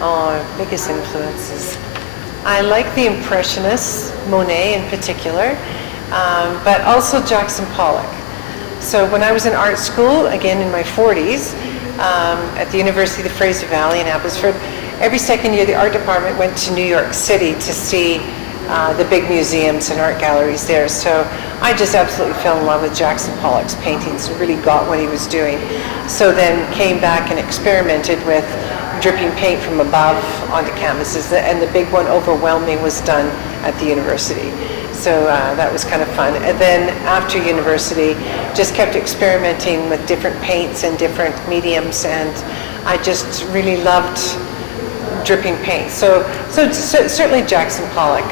Oh, biggest influences. I like the Impressionists, Monet in particular, but also Jackson Pollock. So when I was in art school, again in my 40s, at the University of the Fraser Valley in Abbotsford, every second year the art department went to New York City to see the big museums and art galleries there. So I just absolutely fell in love with Jackson Pollock's paintings and really got what he was doing. So then came back and experimented with dripping paint from above onto canvases, and the big one, Overwhelming, was done at the university. So that was kind of fun. And then after university, just kept experimenting with different paints and different mediums, and I just really loved dripping paint. So certainly Jackson Pollock,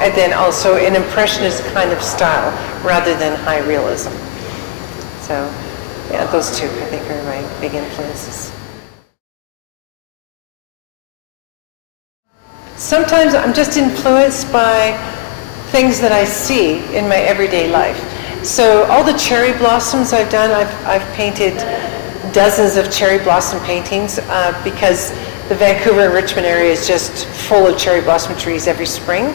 and then also an Impressionist kind of style rather than high realism. So yeah, those two I think are my big influences. Sometimes I'm just influenced by things that I see in my everyday life. So all the cherry blossoms I've done, I've painted dozens of cherry blossom paintings because the Vancouver and Richmond area is just full of cherry blossom trees every spring,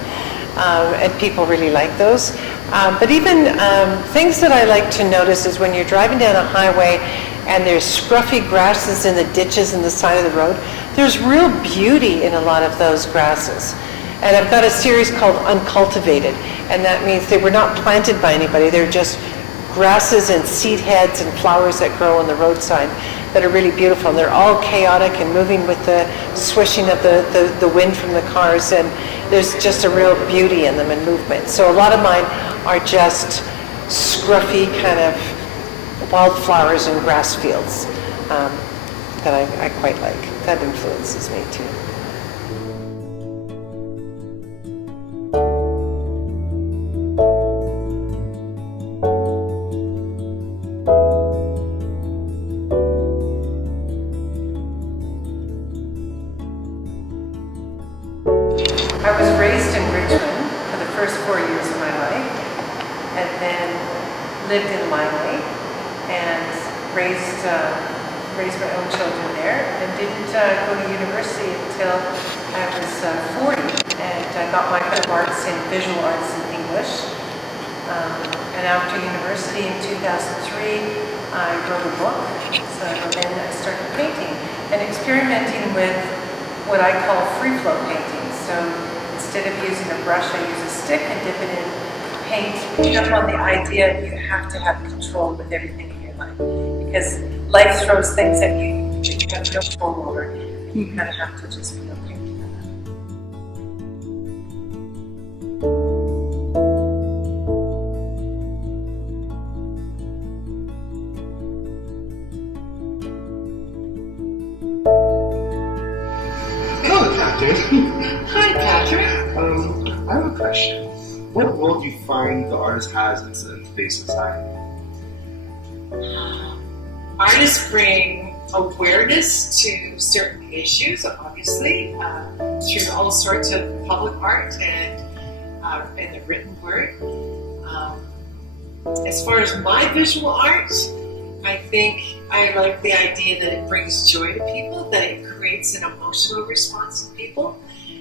and people really like those. But even things that I like to notice is when you're driving down a highway and there's scruffy grasses in the ditches in the side of the road, there's real beauty in a lot of those grasses. And I've got a series called Uncultivated, and that means they were not planted by anybody. They're just grasses and seed heads and flowers that grow on the roadside that are really beautiful. And they're all chaotic and moving with the swishing of the wind from the cars, and there's just a real beauty in them and movement. So a lot of mine are just scruffy kind of wildflowers and grass fields that I quite like. That influences me too. I was raised in Richmond for the first 4 years of my life, and then lived in Langley and raised my own children there, and didn't go to university until I was 40, and I got my kind of arts in visual arts and English. And after university in 2003, I wrote a book. So then I started painting and experimenting with what I call free flow painting. So instead of using a brush, I use a stick and dip it in paint. Pick up on the idea you have to have control with everything in your life, because life throws things at you that you have no control over. You kind of have to just be okay with that. Hello, Catherine. Hi, Patrick. I have a question. What role do you find the artist has in today's society? Artists bring awareness to certain issues, obviously, through all sorts of public art and the written word. As far as my visual art, I think I like the idea that it brings joy to people, that it creates an emotional response in people,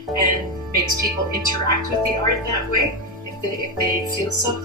and makes people interact with the art that way if they feel something.